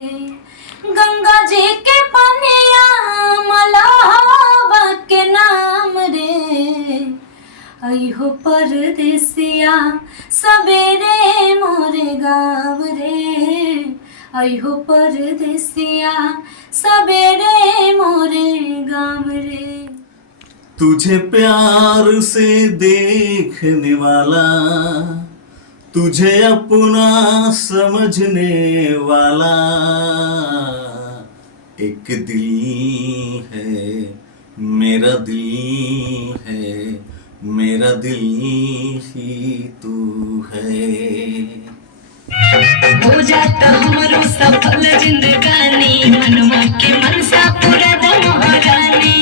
गंगा जी के पनिया मलहवा के नाम रे, अइहो परदेसिया सबेरे मोरे गाँव रे, अइहो परदेसिया सबेरे मोरे गाँव रे। तुझे प्यार से देखने वाला, तुझे अपना समझने वाला एक दिल है, मेरा दिल है, मेरा दिल ही तू है। हो जाता हमरो सफल जिंदगानी, मनवा के मनसा पूरा महारानी,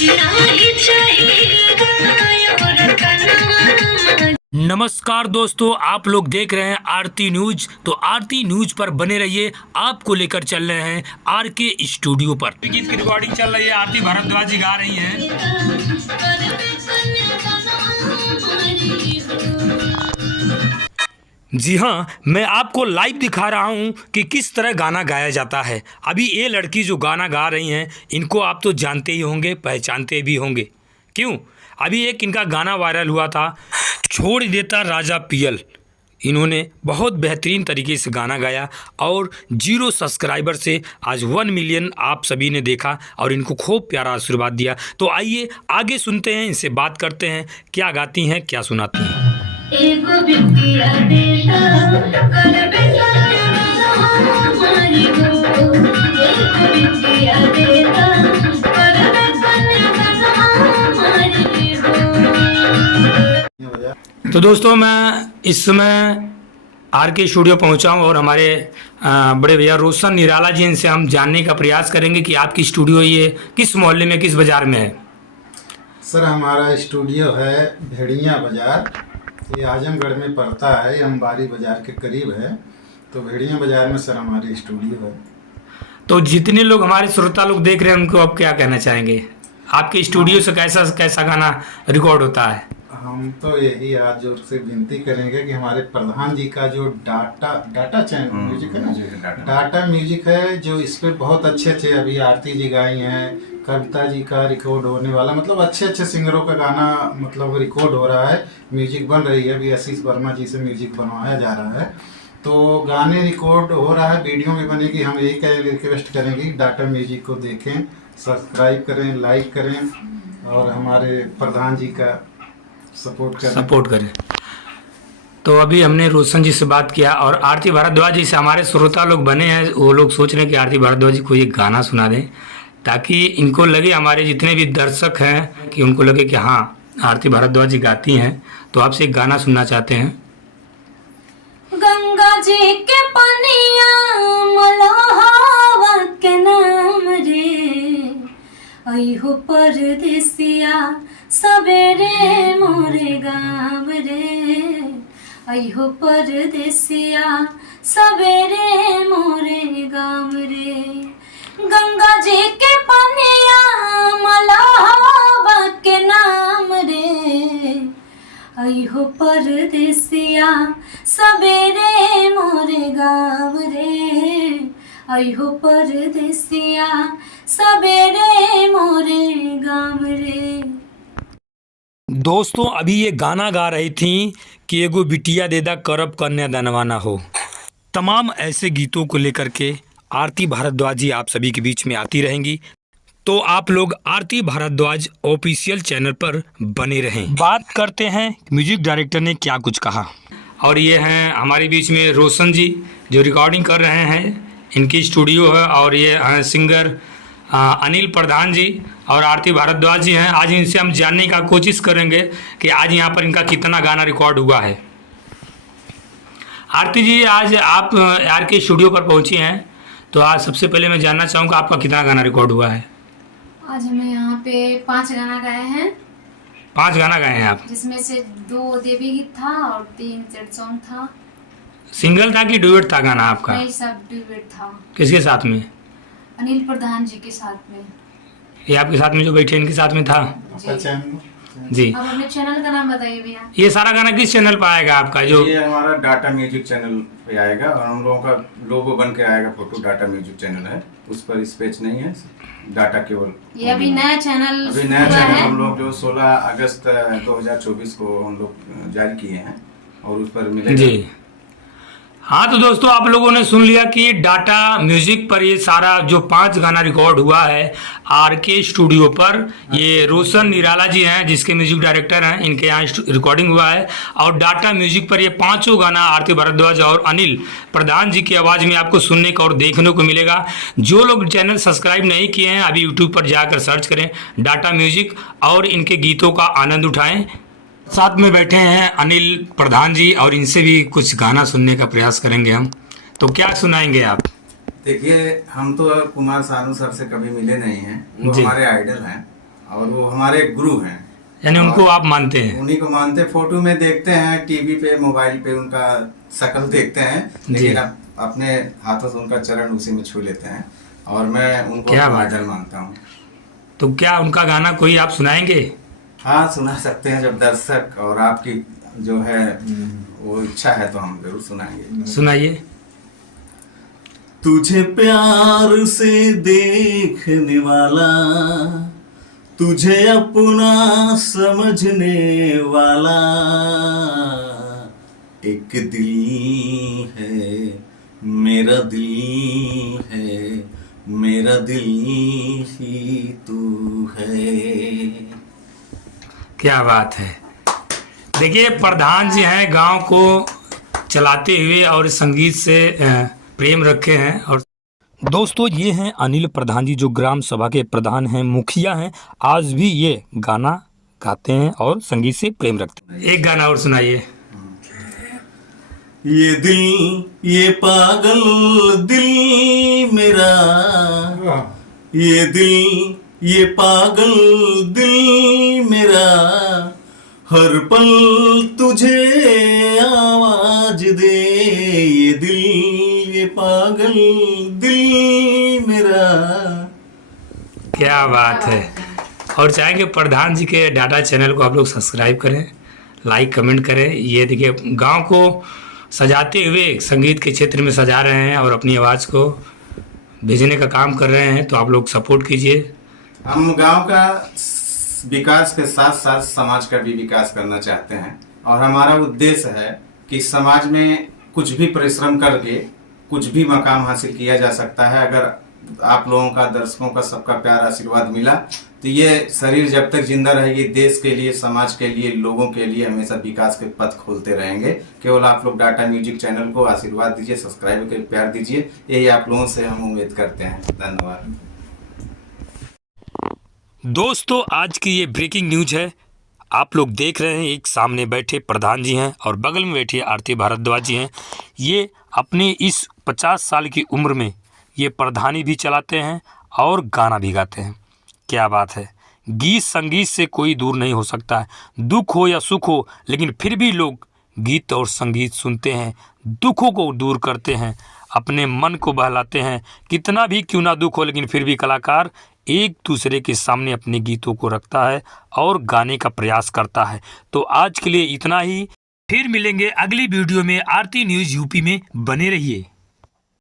नाही चाहिए और कना। नमस्कार दोस्तों, आप लोग देख रहे हैं आरती न्यूज। तो आरती न्यूज पर बने रहिए, आपको लेकर चल रहे हैं आर के स्टूडियो पर। गीत की रिकॉर्डिंग चल रही है, आरती भारद्वाज जी गा रही हैं। जी हाँ, मैं आपको लाइव दिखा रहा हूँ कि किस तरह गाना गाया जाता है। अभी ये लड़की जो गाना गा रही हैं, इनको आप तो जानते ही होंगे, पहचानते भी होंगे। क्यों? अभी एक इनका गाना वायरल हुआ था, छोड़ देता राजा पियल। इन्होंने बहुत बेहतरीन तरीके से गाना गाया और 0 सब्सक्राइबर से आज 1 मिलियन आप सभी ने देखा और इनको खूब प्यारा आशीर्वाद दिया। तो आइए आगे सुनते हैं, इनसे बात करते हैं, क्या गाती हैं, क्या सुनाती हैं। एगो बिटिया बेटा कर बेटा हमारी गो, एगो बिटिया बेटा कर बेटा हमारी गो। तो दोस्तों, मैं इस समय आर के स्टूडियो पहुंचा हूं और हमारे बड़े भैया रोशन निराला जी, इनसे हम जानने का प्रयास करेंगे कि आपकी स्टूडियो ये किस मोहल्ले में, किस बाज़ार में है। सर, हमारा स्टूडियो है भेड़िया बाज़ार, ये आजमगढ़ में पड़ता है, अंबारी बाज़ार के करीब है। तो भेड़िया बाज़ार में सर हमारी स्टूडियो है। तो जितने लोग हमारे श्रोता लोग देख रहे हैं, उनको आप क्या कहना चाहेंगे? आपके स्टूडियो से कैसा कैसा गाना रिकॉर्ड होता है? हम तो यही आज जोर से विनती करेंगे कि हमारे प्रधान जी का जो डाटा चैनल म्यूजिक है ना, डाटा म्यूजिक है, जो इस पर बहुत अच्छे अभी आरती जी गाई हैं, कविता जी का रिकॉर्ड होने वाला, मतलब अच्छे सिंगरों का गाना मतलब रिकॉर्ड हो रहा है, म्यूजिक बन रही है। अभी आशीष वर्मा जी से म्यूजिक बनवाया जा रहा है, तो गाने रिकॉर्ड हो रहा है, वीडियो भी बनेगी। हम यही रिक्वेस्ट करेंगे डाटा म्यूजिक को देखें, सब्सक्राइब करें, लाइक करें और हमारे प्रधान जी का सपोर्ट करें। तो अभी हमने रोशन जी से बात किया और आरती भारद्वाज जी से हमारे श्रोता लोग बने हैं, वो लोग सोच रहे हैं कि आरती भारद्वाज जी को एक गाना सुना दें, ताकि इनको लगे, हमारे जितने भी दर्शक हैं, कि उनको लगे कि हाँ आरती भारद्वाज जी गाती हैं। तो आपसे एक गाना सुनना चाहते हैं। गंगा जी के पनिया मलहवा के नाम रे, अइहो परदेसिया सबेरे मोरे गाँव रे, अइहो परदेसिया सबेरे मोरे गाँव रे। गंगा जी के पनिया मलहवा के नाम रे, अइहो परदेसिया सबेरे मोरे गाँव रे, अइहो परदेसिया सबेरे मोरे गाँव रे। दोस्तों, अभी ये गाना गा रही थी कि एगो बिटिया देदा करब कन्या दानवाना हो। तमाम ऐसे गीतों को लेकर के आरती भारद्वाज जी आप सभी के बीच में आती रहेंगी। तो आप लोग आरती भारद्वाज ऑफिशियल चैनल पर बने रहें। बात करते हैं म्यूजिक डायरेक्टर ने क्या कुछ कहा। और ये हैं हमारे बीच में रोशन जी, जो रिकॉर्डिंग कर रहे हैं, इनकी स्टूडियो है। और ये हैं सिंगर अनिल प्रधान जी और आरती भारद्वाज जी हैं। आज इनसे हम जानने का कोशिश करेंगे कि आज यहाँ पर इनका कितना गाना रिकॉर्ड हुआ है। आरती जी, आज आप आर के स्टूडियो पर पहुँची हैं, तो आज सबसे पहले मैं जानना चाहूँगा आपका कितना गाना रिकॉर्ड हुआ है? आज हमें यहाँ पे 5 गाना गाए हैं। 5 गाना गाए हैं आप, जिसमें से 2 देवी गीत था और 3 सेट सॉन्ग था। सिंगल था कि डुएट था गाना आपका? नहीं, सब डुएट था। किसके साथ में? अनिल प्रधान जी के साथ में। ये आपके साथ में जो बैठे इनके साथ में था? आपका चैनल जी। अब अपने चैनल का नाम बताइए भैया। ये सारा गाना किस चैनल पर आएगा आपका? जो ये हमारा डाटा म्यूजिक चैनल पे आएगा और हम लोगों का लोगो बन के आएगा, फोटो डाटा म्यूजिक चैनल है, उस पर स्पेस नहीं है, डाटा केवल। ये अभी नया चैनल अभी नया हुआ चैनल है। हम लोग जो 16 अगस्त 2024 को हम लोग जारी किए हैं और उस पर मिलेगा। जी हाँ, तो दोस्तों आप लोगों ने सुन लिया कि डाटा म्यूजिक पर ये सारा जो 5 गाना रिकॉर्ड हुआ है आरके स्टूडियो पर। ये रोशन निराला जी हैं जिसके म्यूजिक डायरेक्टर हैं, इनके यहाँ रिकॉर्डिंग हुआ है। और डाटा म्यूजिक पर ये 5 गाना आरती भारद्वाज और अनिल प्रधान जी की आवाज़ में आपको सुनने को और देखने को मिलेगा। जो लोग चैनल सब्सक्राइब नहीं किए हैं अभी यूट्यूब पर जाकर सर्च करें डाटा म्यूजिक और इनके गीतों का आनंद उठाएं। साथ में बैठे हैं अनिल प्रधान जी और इनसे भी कुछ गाना सुनने का प्रयास करेंगे हम। तो क्या सुनाएंगे आप? देखिए, हम तो कुमार सानू सर से कभी मिले नहीं हैं, वो जी। हमारे आइडल हैं और वो हमारे गुरु हैं, यानी उनको आप मानते हैं? उन्हीं को मानते। फोटो में देखते हैं, टीवी पे मोबाइल पे उनका शक्ल देखते हैं, लेकिन अपने हाथों से उनका चरण उसी में छू लेते हैं और मैं उनको आइडल मानता हूँ। तो क्या उनका गाना कोई आप सुनाएंगे? हाँ, सुना सकते हैं, जब दर्शक और आपकी जो है वो इच्छा है तो हम जरूर सुनाएंगे। सुनाइए। तुझे प्यार से देखने वाला, तुझे अपना समझने वाला एक दिल है, मेरा दिल है, मेरा दिल ही तू है। क्या बात है। देखिए प्रधान जी हैं, गांव को चलाते हुए और संगीत से प्रेम रखे हैं। और दोस्तों ये हैं अनिल प्रधान जी जो ग्राम सभा के प्रधान हैं, मुखिया हैं। आज भी ये गाना गाते हैं और संगीत से प्रेम रखते हैं। एक गाना और सुनाइए। ये दिल, ये पागल दिल मेरा, ये दिल, ये पागल दिल मेरा, हर पल तुझे आवाज दे। ये दिल, ये पागल दिल मेरा। क्या बात है। और चाहेंगे प्रधान जी के डाटा चैनल को आप लोग सब्सक्राइब करें, लाइक कमेंट करें। ये देखिए गांव को सजाते हुए संगीत के क्षेत्र में सजा रहे हैं और अपनी आवाज़ को भेजने का काम कर रहे हैं, तो आप लोग सपोर्ट कीजिए। हम गांव का विकास के साथ साथ समाज का भी विकास करना चाहते हैं और हमारा उद्देश्य है कि समाज में कुछ भी परिश्रम करके कुछ भी मकाम हासिल किया जा सकता है। अगर आप लोगों का, दर्शकों का, सबका प्यार आशीर्वाद मिला तो ये शरीर जब तक जिंदा रहेगी देश के लिए, समाज के लिए, लोगों के लिए हमेशा विकास के पथ खोलते रहेंगे। केवल आप लोग डाटा म्यूजिक चैनल को आशीर्वाद दीजिए, सब्सक्राइब करके प्यार दीजिए, यही आप लोगों से हम उम्मीद करते हैं। धन्यवाद। दोस्तों आज की ये ब्रेकिंग न्यूज है। आप लोग देख रहे हैं एक सामने बैठे प्रधान जी हैं और बगल में बैठी आरती भारद्वाज जी हैं। ये अपनी इस 50 साल की उम्र में ये प्रधानी भी चलाते हैं और गाना भी गाते हैं। क्या बात है। गीत संगीत से कोई दूर नहीं हो सकता है, दुख हो या सुख हो, लेकिन फिर भी लोग गीत और संगीत सुनते हैं, दुखों को दूर करते हैं, अपने मन को बहलाते हैं। कितना भी क्यों ना दुख हो, लेकिन फिर भी कलाकार एक दूसरे के सामने अपने गीतों को रखता है और गाने का प्रयास करता है। तो आज के लिए इतना ही, फिर मिलेंगे अगली वीडियो में। आरती न्यूज़ यूपी में बने रहिए।